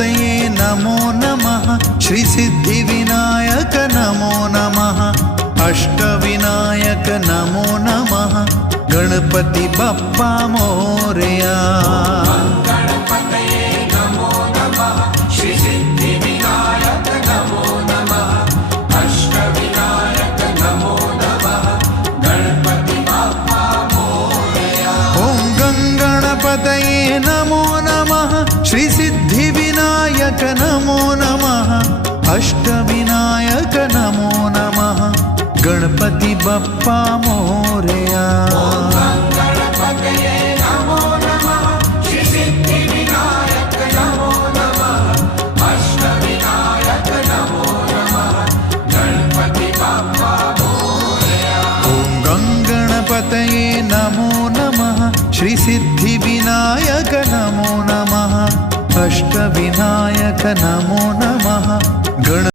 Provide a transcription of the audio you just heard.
गङ्गणपतये नमो नमः श्रीसिद्धिविनायक नमो नमः अष्टविनायक नमो नमः गणपति बप्पा मोरया। गणपतये नमो नमः श्रीसिद्धिविनायक नमो नमः अष्टविनायक नमो नमः गणपति बप्पा मोरया। गणपतये नमो नमः श्रीसिद्धिविनायक नमो नमः अष्टविनायक नमो नमः